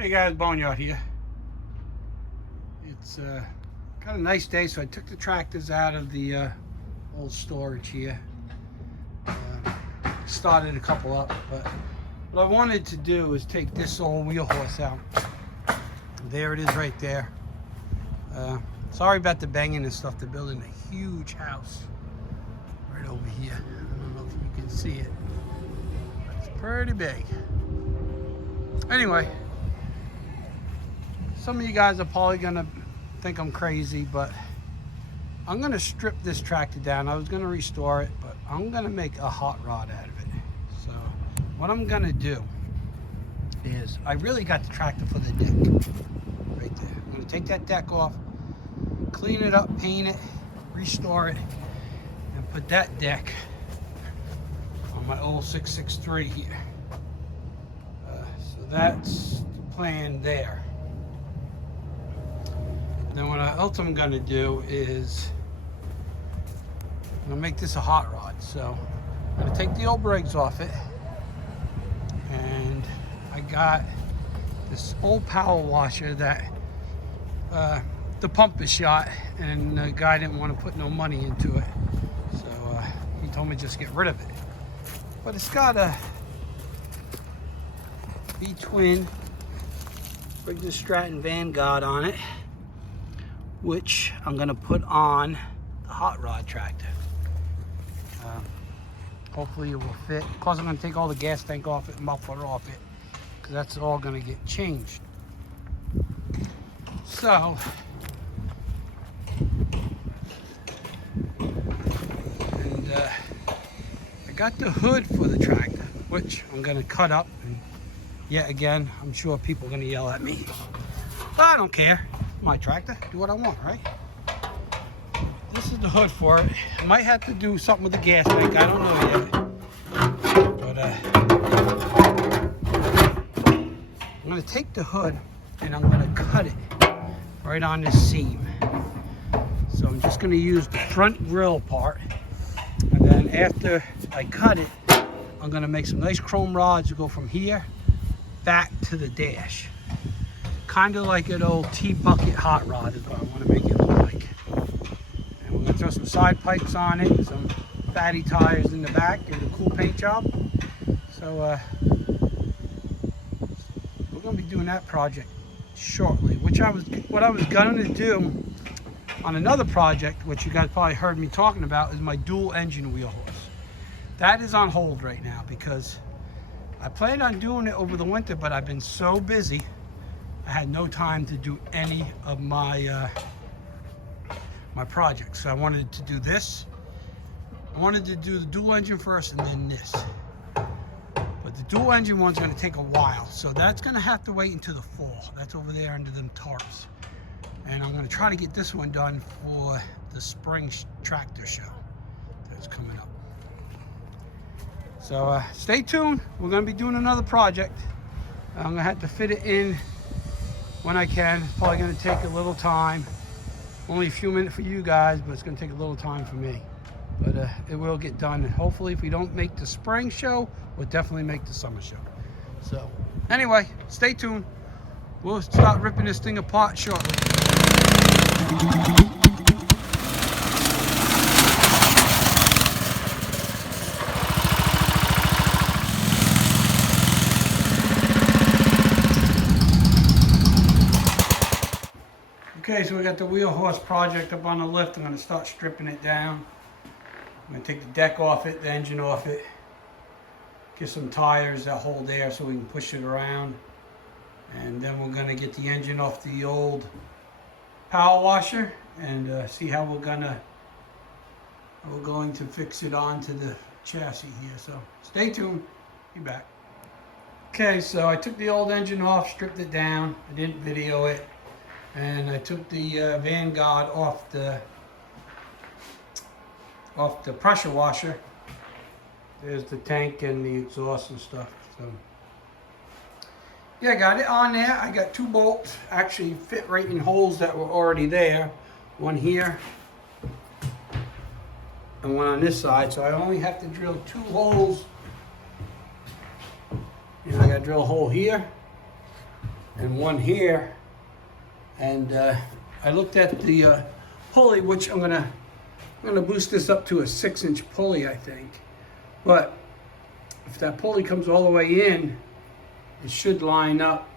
Hey guys, Boneyard here. It's got a nice day, so I took the tractors out of the old storage here. Started a couple up, but what I wanted to do is take this old wheel horse out. There it is right there. Sorry about the banging and stuff. They're building a huge house right over here. I don't know if you can see it, but it's pretty big. Anyway, some of you guys are probably gonna think I'm crazy, but I'm gonna strip this tractor down. I was gonna restore it, but I'm gonna make a hot rod out of it. So what I'm gonna do is, I really got the tractor for the deck right there. I'm gonna take that deck off, clean it up, paint it, restore it, and put that deck on my old 663 here. So that's the plan there. Now what else I'm gonna do is I'm gonna make this a hot rod. So I'm gonna take the old brakes off it, and I got this old power washer that the pump is shot, and the guy didn't want to put no money into it, so he told me just get rid of it. But it's got a V-twin Briggs & Stratton Vanguard on it, which I'm gonna put on the hot rod tractor. Hopefully it will fit. Of course, I'm gonna take all the gas tank off it and muffler off it, because that's all gonna get changed. So, and I got the hood for the tractor, which I'm gonna cut up, and yet again, I'm sure people are gonna yell at me. But I don't care. My tractor, do what I want, right? This is the hood for it. I might have to do something with the gas tank, I don't know yet. But I'm gonna take the hood and I'm gonna cut it right on this seam. So I'm just gonna use the front grill part, and then after I cut it, I'm gonna make some nice chrome rods to go from here back to the dash. Kind of like an old T-bucket hot rod is what I want to make it look like. And we're going to throw some side pipes on it, some fatty tires in the back, and a cool paint job. So we're going to be doing that project shortly, what I was going to do on another project, which you guys probably heard me talking about, is my dual engine wheel horse. That is on hold right now because I planned on doing it over the winter, but I've been so busy I had no time to do any of my my projects. So I wanted to do this. I wanted to do the dual engine first and then this. But the dual engine one's going to take a while, so that's going to have to wait until the fall. That's over there under them tarps. And I'm going to try to get this one done for the spring tractor show that's coming up. So stay tuned. We're going to be doing another project. I'm going to have to fit it in when I can. It's probably going to take a little time. Only a few minutes for you guys, but it's going to take a little time for me. But it will get done. And hopefully, if we don't make the spring show, we'll definitely make the summer show. So anyway, stay tuned. We'll start ripping this thing apart shortly. Okay, so we got the wheel horse project up on the lift. I'm going to start stripping it down. I'm going to take the deck off it, the engine off it, get some tires that hold air so we can push it around, and then we're going to get the engine off the old power washer and see how we're going to fix it onto the chassis here. So stay tuned. Be back. Okay, so I took the old engine off, stripped it down. I didn't video it. And I took the Vanguard off the pressure washer. There's the tank and the exhaust and stuff. So yeah, I got it on there. I got 2 bolts actually fit right in holes that were already there. One here and one on this side. So I only have to drill 2 holes. And I got to drill a hole here and one here. And I looked at the pulley, which I'm gonna boost this up to a 6-inch pulley, I think. But if that pulley comes all the way in, it should line up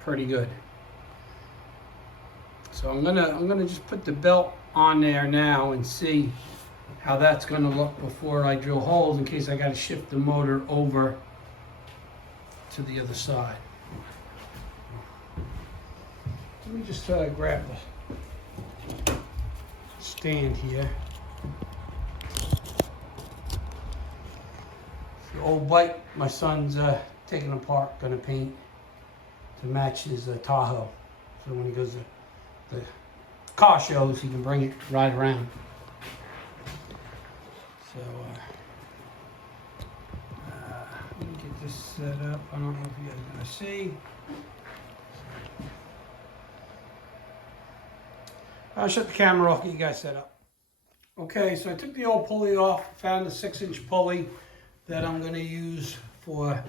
pretty good. So I'm gonna just put the belt on there now and see how that's gonna look before I drill holes, in case I gotta shift the motor over to the other side. Let me just grab the stand here. The old bike my son's taking apart, gonna paint to match his Tahoe. So when he goes to the car shows, he can bring it right around. So let me get this set up. I don't know if you guys are gonna see. I'll shut the camera off, get you guys set up. Okay, so I took the old pulley off, found a 6-inch pulley that I'm gonna use for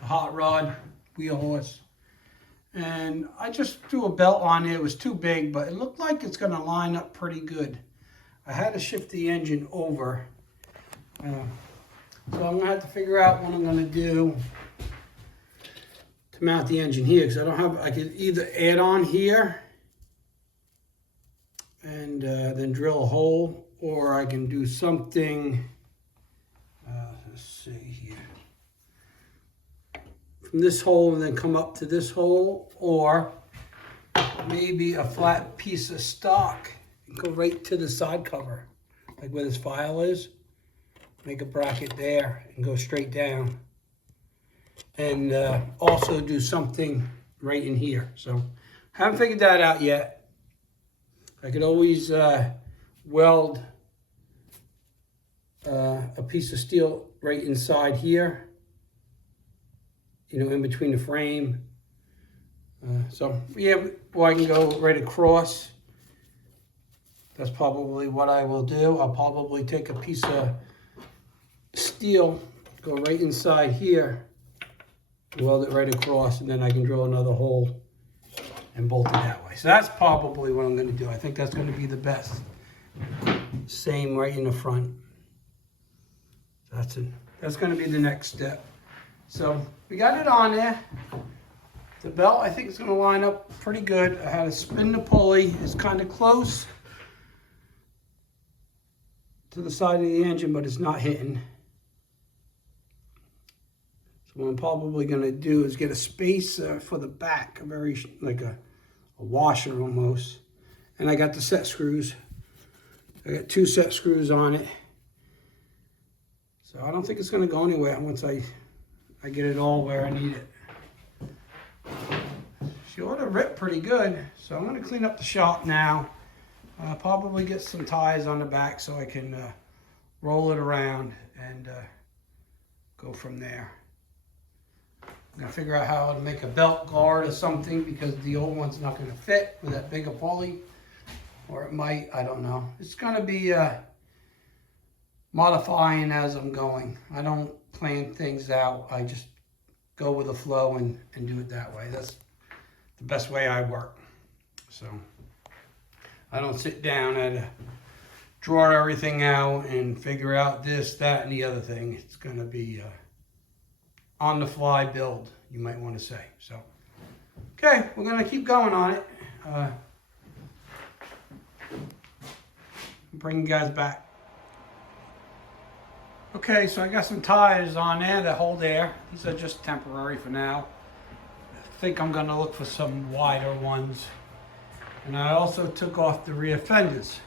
the hot rod wheel horse. And I just threw a belt on it. It was too big, but it looked like it's gonna line up pretty good. I had to shift the engine over. So I'm gonna have to figure out what I'm gonna do to mount the engine here, because I don't have, I could either add on here and then drill a hole, or I can do something, let's see here, from this hole and then come up to this hole, or maybe a flat piece of stock and go right to the side cover, like where this file is, make a bracket there and go straight down, and also do something right in here. So haven't figured that out yet. I could always weld a piece of steel right inside here, you know, in between the frame. So yeah, or I can go right across. That's probably what I will do. I'll probably take a piece of steel, go right inside here, weld it right across, and then I can drill another hole and bolt it that way. So that's probably what I'm gonna do. I think that's gonna be the best. Same right in the front. That's it. That's gonna be the next step. So we got it on there. The belt, I think, is gonna line up pretty good. I had to spin the pulley. It's kind of close to the side of the engine, but it's not hitting. So what I'm probably gonna do is get a space for the back, a very, like a washer almost. And I got the set screws. I got 2 set screws on it. So I don't think it's gonna go anywhere once I get it all where I need it. She ought to rip pretty good. So I'm gonna clean up the shop now. Probably get some ties on the back so I can roll it around and go from there. I'm gonna figure out how to make a belt guard or something, because the old one's not gonna fit with that big a pulley. Or it might, I don't know. It's gonna be modifying as I'm going. I don't plan things out. I just go with the flow and do it that way. That's the best way I work. So I don't sit down and draw everything out and figure out this, that, and the other thing. It's gonna be on the fly build, you might want to say. So, okay, we're gonna keep going on it. Bring you guys back. Okay, so I got some tires on there that hold air. These are just temporary for now. I think I'm gonna look for some wider ones. And I also took off the rear fenders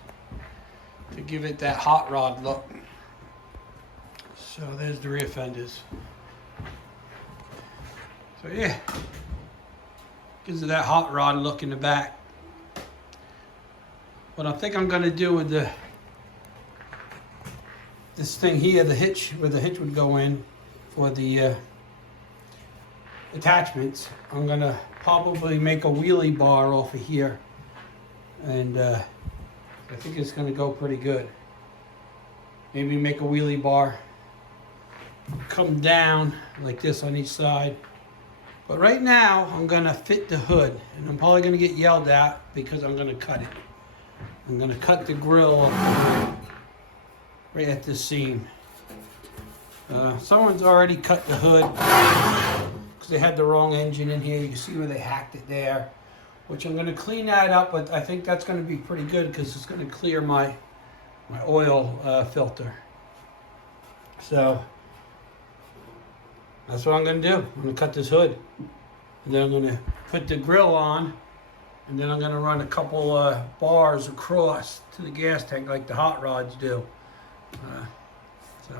to give it that hot rod look. So there's the rear fenders. So yeah, gives it that hot rod look in the back. What I think I'm gonna do with this thing here, the hitch, where the hitch would go in for the attachments, I'm gonna probably make a wheelie bar off of here, and I think it's gonna go pretty good. Maybe make a wheelie bar, come down like this on each side, But right now, I'm gonna fit the hood, and I'm probably gonna get yelled at because I'm gonna cut it. I'm gonna cut the grill off right at this seam. Someone's already cut the hood because they had the wrong engine in here. You can see where they hacked it there, which I'm going to clean that up, but I think that's going to be pretty good because it's going to clear my oil filter. So that's what I'm going to do. I'm going to cut this hood, and then I'm going to put the grill on, and then I'm going to run a couple bars across to the gas tank like the hot rods do. So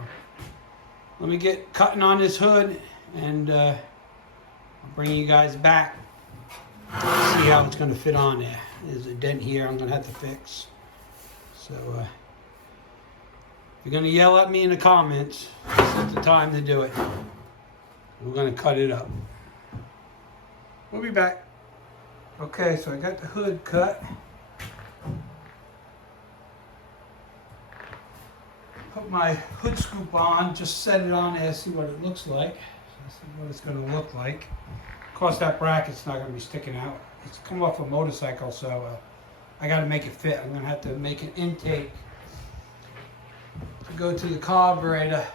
let me get cutting on this hood, and I'll bring you guys back. See how it's going to fit on there. There's a dent here I'm going to have to fix. So if you're going to yell at me in the comments, this is the time to do it. We're going to cut it up. We'll be back. Okay, so I got the hood cut. Put my hood scoop on, just set it on there, see what it looks like. See what it's going to look like. Of course, that bracket's not going to be sticking out. It's come off a motorcycle, so I got to make it fit. I'm going to have to make an intake to go to the carburetor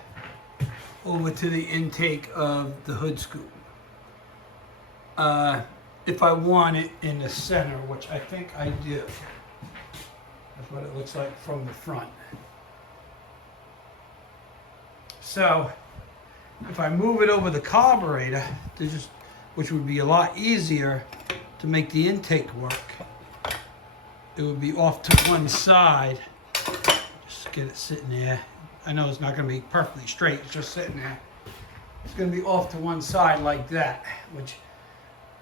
over to the intake of the hood scoop. If I want it in the center, which I think I do. That's what it looks like from the front. So, if I move it over the carburetor, which would be a lot easier to make the intake work, it would be off to one side. Just get it sitting there. I know it's not going to be perfectly straight, it's just sitting there. It's going to be off to one side like that, which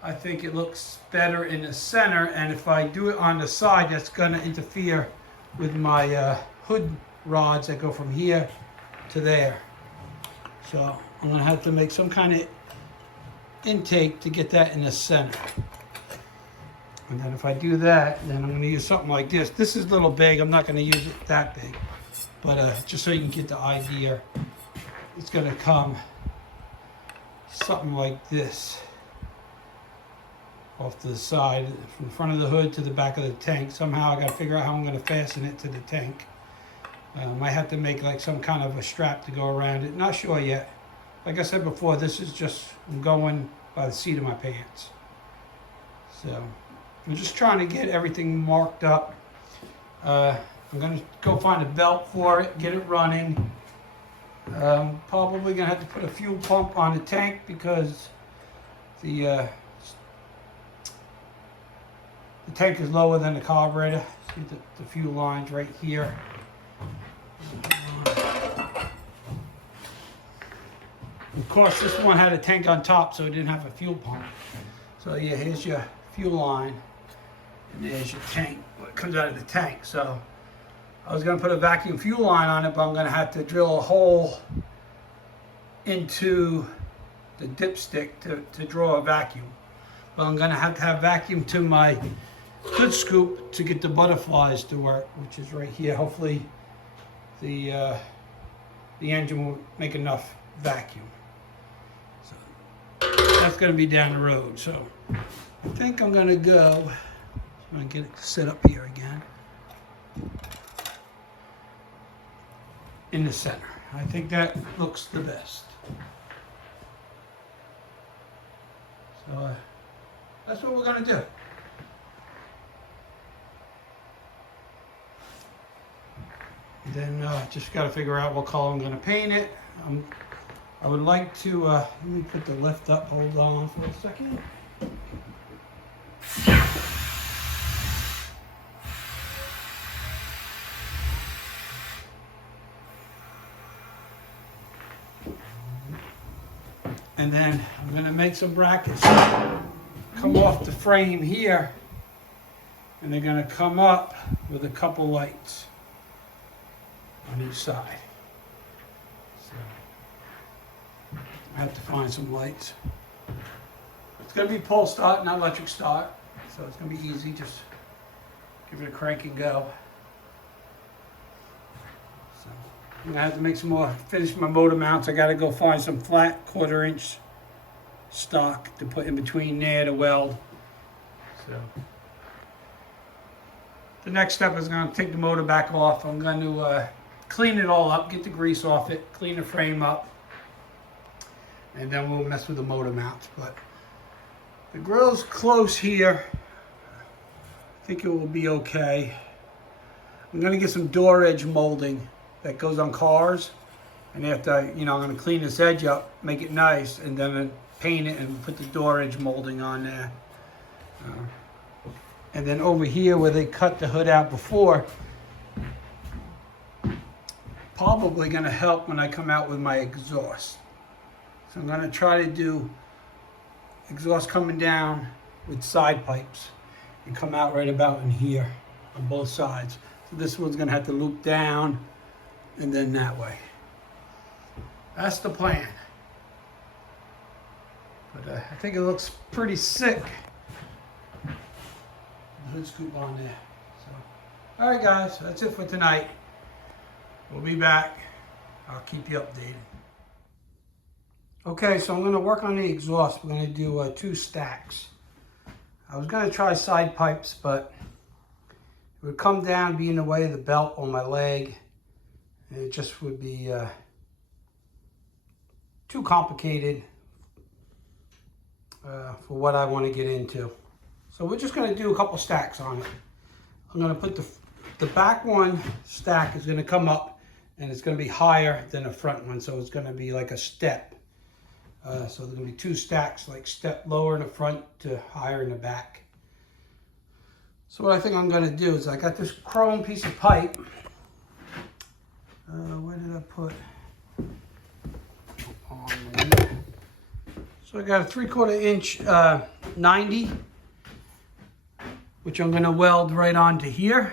I think it looks better in the center, and if I do it on the side, that's going to interfere with my hood rods that go from here to there. So I'm going to have to make some kind of intake to get that in the center. And then if I do that, then I'm going to use something like this. This is a little big. I'm not going to use it that big. But just so you can get the idea, it's going to come something like this. Off to the side, from the front of the hood to the back of the tank. Somehow I got to figure out how I'm going to fasten it to the tank. Might have to make like some kind of a strap to go around it. Not sure yet. Like I said before, this is just, I'm going by the seat of my pants. So I'm just trying to get everything marked up. I'm going to go find a belt for it, get it running. Probably going to have to put a fuel pump on the tank because the tank is lower than the carburetor. See the fuel lines right here. Of course, this one had a tank on top, so it didn't have a fuel pump. So yeah, here's your fuel line, and there's your tank, what comes out of the tank. So I was going to put a vacuum fuel line on it, but I'm going to have to drill a hole into the dipstick to draw a vacuum. But I'm going to have vacuum to my hood scoop to get the butterflies to work, which is right here. Hopefully the engine will make enough vacuum. So that's going to be down the road. So I think I'm going to go, I'm going to get it set up here again in the center. I think that looks the best. So that's what we're going to do. Then just got to figure out what color I'm going to paint it. I would like to, let me put the lift up, hold on for a second. And then I'm going to make some brackets come off the frame here, and they're going to come up with a couple lights on each side. So I have to find some lights. It's going to be pull start, not electric start, so it's going to be easy. Just give it a crank and go. So I'm going to have to make some more, finish my motor mounts. I got to go find some flat 1/4 inch stock to put in between there to weld. So the next step is going to take the motor back off. I'm going to clean it all up, get the grease off it, clean the frame up, and then we'll mess with the motor mounts. But the grill's close here. I think it will be okay. I'm going to get some door edge molding that goes on cars, and after, you know, I'm going to clean this edge up, make it nice, and then paint it and put the door edge molding on there. And then over here where they cut the hood out before, probably going to help when I come out with my exhaust. So I'm going to try to do exhaust coming down with side pipes and come out right about in here on both sides. So this one's going to have to loop down and then that way. That's the plan. But I think it looks pretty sick. Hood scoop on there. So, all right, guys, that's it for tonight. We'll be back. I'll keep you updated. Okay, so I'm going to work on the exhaust. We're going to do 2 stacks. I was going to try side pipes, but it would come down, be in the way of the belt on my leg. And it just would be too complicated for what I want to get into. So we're just going to do a couple stacks on it. I'm going to put the back one stack is going to come up, and it's going to be higher than the front one, so it's going to be like a step. So there's going to be 2 stacks, like step lower in the front to higher in the back. So what I think I'm going to do is I got this chrome piece of pipe. Where did I put? So I got a 3/4 inch 90. Which I'm going to weld right onto here,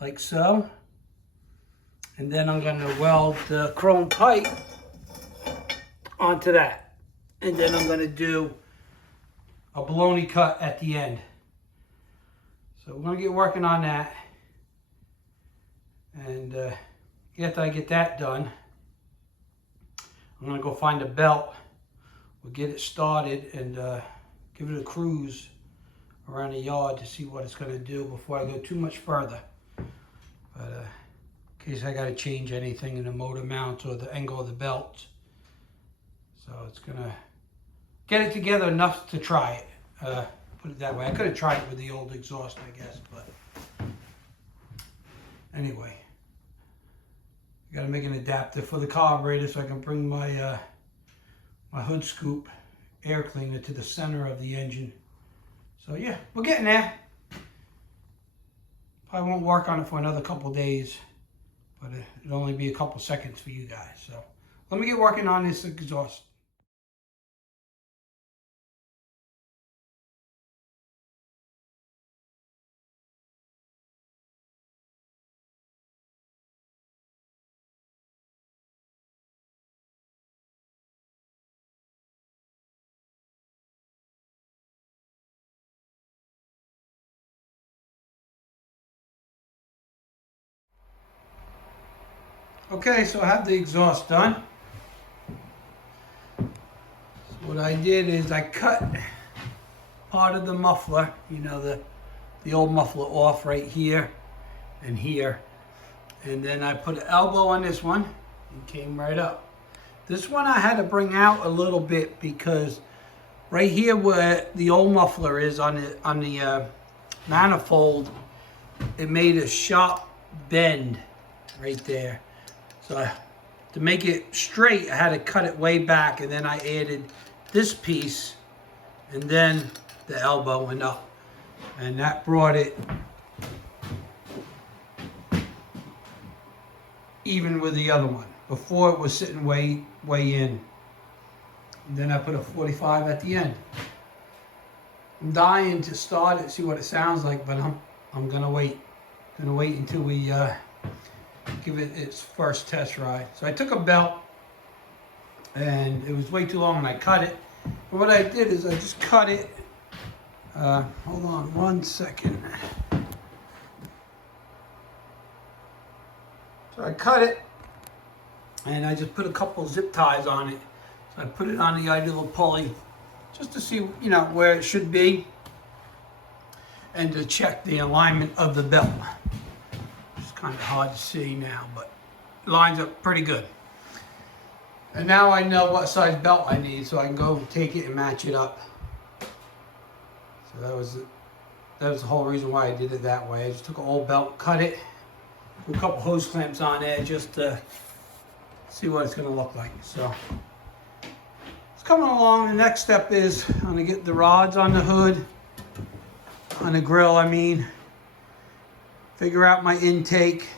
like so. And then I'm going to weld the chrome pipe onto that. And then I'm going to do a baloney cut at the end. So we're going to get working on that. And after I get that done, I'm going to go find a belt. We'll get it started and give it a cruise around the yard to see what it's going to do before I go too much further. But in case I got to change anything in the motor mount or the angle of the belt. So it's going to get it together enough to try it. Put it that way. I could have tried it with the old exhaust, I guess, but anyway. I got to make an adapter for the carburetor so I can bring my my hood scoop air cleaner to the center of the engine. So yeah, we're getting there. Probably won't work on it for another couple days, but it'll only be a couple seconds for you guys. So let me get working on this exhaust. Okay, so I have the exhaust done. So what I did is I cut part of the muffler, you know, the old muffler off right here and here. And then I put an elbow on this one and came right up. This one I had to bring out a little bit because right here where the old muffler is on the manifold, it made a sharp bend right there. So to make it straight, I had to cut it way back, and then I added this piece, and then the elbow went up, and that brought it even with the other one. Before it was sitting way in. And then I put a 45 at the end. I'm dying to start it, see what it sounds like, but I'm gonna wait. Gonna wait until we give it its first test ride. So I took a belt, and it was way too long, and I cut it. And what I did is I just cut it. Hold on 1 second. So I cut it, and I just put a couple zip ties on it So I put it on the idler pulley just to see, you know, where it should be and to check the alignment of the belt. It's kind of hard to see now, but it lines up pretty good. And now I know what size belt I need, so I can go take it and match it up. So that was the whole reason why I did it that way. I just took an old belt, cut it, put a couple hose clamps on there just to see what it's going to look like. So it's coming along. The next step is I'm going to get the rods on the hood, on the grill I mean, figure out my intake,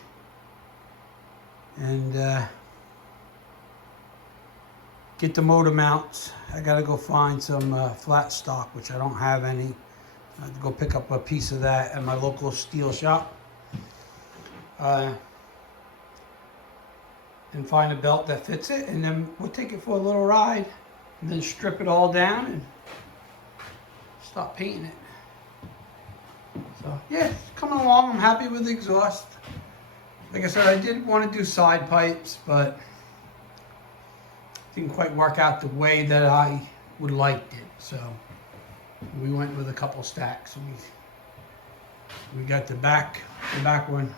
and get the motor mounts. I got to go find some flat stock, which I don't have any. I have to go pick up a piece of that at my local steel shop. And find a belt that fits it, and then we'll take it for a little ride, and then strip it all down and start painting it. So yeah, it's coming along. I'm happy with the exhaust. Like I said, I did want to do side pipes, but it didn't quite work out the way that I would liked it. So we went with a couple stacks. We got the back one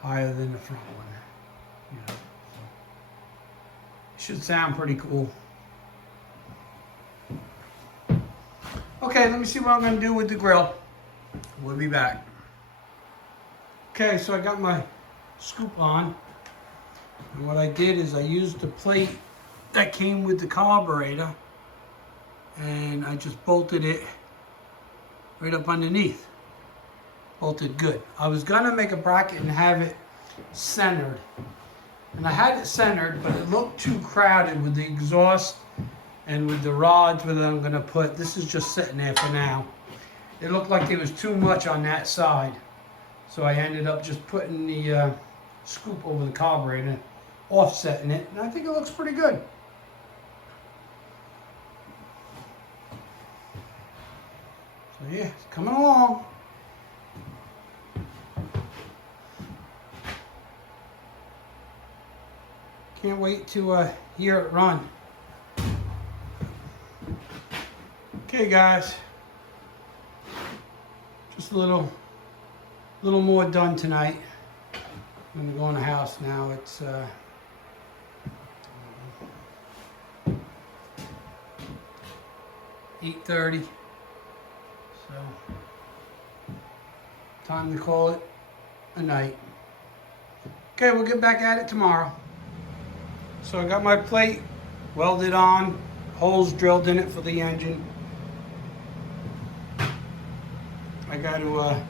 higher than the front one. You know, so it should sound pretty cool. Okay, let me see what I'm going to do with the grill. We'll be back. Okay, so I got my scoop on. And what I did is I used the plate that came with the carburetor, and I just bolted it right up underneath. Bolted good. I was going to make a bracket and have it centered. And I had it centered, but it looked too crowded with the exhaust and with the rods that I'm going to put. This is just sitting there for now. It looked like there was too much on that side. So I ended up just putting the scoop over the carburetor, offsetting it, and I think it looks pretty good. So yeah, it's coming along. Can't wait to hear it run. Okay, guys. Just a little more done tonight. I'm gonna go in the house now. It's 8:30. So time to call it a night. Okay, we'll get back at it tomorrow. So I got my plate welded on, holes drilled in it for the engine. I got to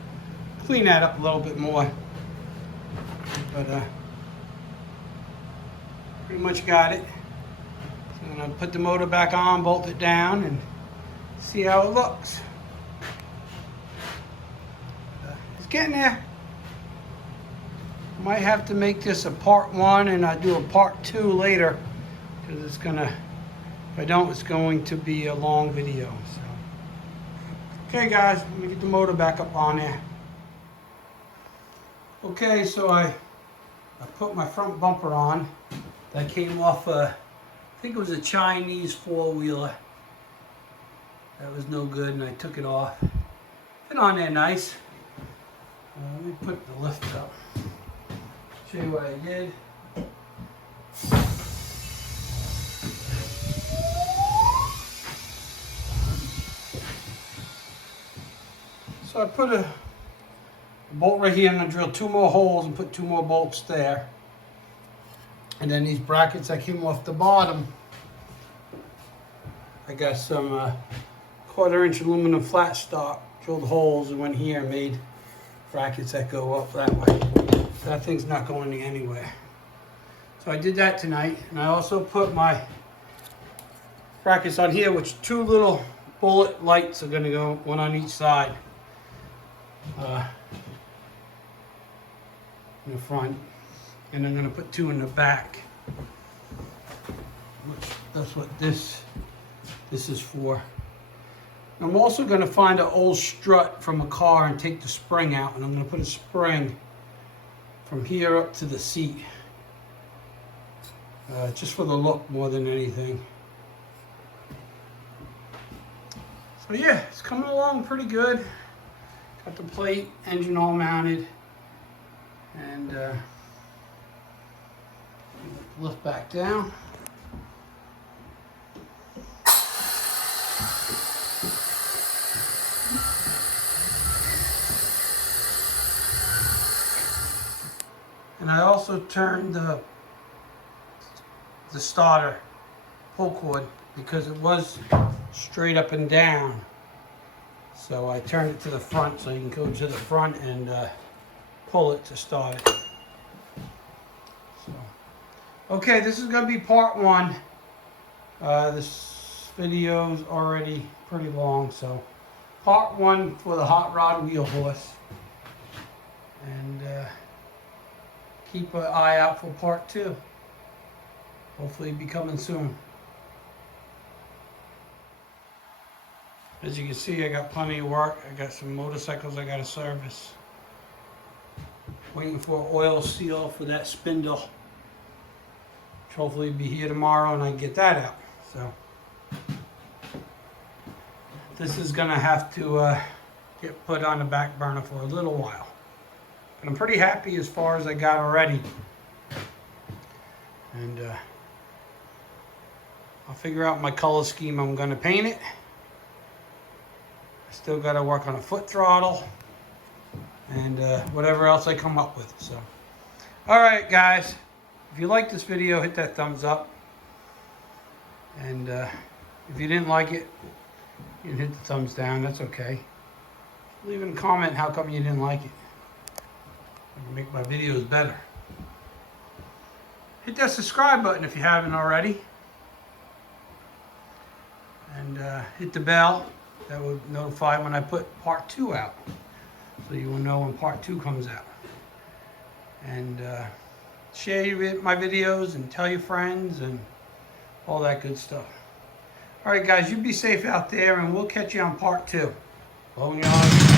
clean that up a little bit more, but pretty much got it. So I'm gonna put the motor back on, bolt it down, and see how it looks. It's getting there. Might have to make this a part 1 and I do a part 2 later, because it's gonna, if I don't, it's going to be a long video. So. Okay guys, let me get the motor back up on there. Okay, so I put my front bumper on. That came off I think it was a Chinese 4-wheeler. That was no good, and I took it off. Fit on there nice. Let me put the lift up. Show you what I did. So I put a bolt right here. I'm going to drill 2 more holes and put 2 more bolts there. And then these brackets that came off the bottom, I got some 1/4-inch aluminum flat stock, drilled holes and went here and made brackets that go up that way. That thing's not going anywhere. So I did that tonight, and I also put my brackets on here, which 2 little bullet lights are going to go, 1 on each side. In the front, and I'm going to put 2 in the back. That's what this is for. I'm also going to find an old strut from a car and take the spring out, and I'm going to put a spring from here up to the seat. just for the look more than anything. So yeah, it's coming along pretty good. Got the plate, engine all mounted, and lift back down. And I also turned the starter pull cord because it was straight up and down. So I turned it to the front so you can go to the front and pull it to start it. So, okay, this is going to be part one. This video is already pretty long, so part one for the hot rod wheel horse. And keep an eye out for part two. Hopefully be coming soon. As you can see, I got plenty of work. I got some motorcycles I got to service. Waiting for oil seal for that spindle, which hopefully will be here tomorrow and I can get that out. So this is gonna have to get put on the back burner for a little while. But I'm pretty happy as far as I got already. And I'll figure out my color scheme I'm gonna paint it. I still gotta work on a foot throttle and whatever else I come up with. So, all right, guys, if you like this video, hit that thumbs up. And if you didn't like it, you can hit the thumbs down. That's okay. Leave in a comment how come you didn't like it. I can make my videos better. Hit that subscribe button if you haven't already. And hit the bell. That will notify when I put part two out. So you will know when part two comes out. And share my videos and tell your friends and all that good stuff. All right, guys, you be safe out there, and we'll catch you on part two. Blowing you on.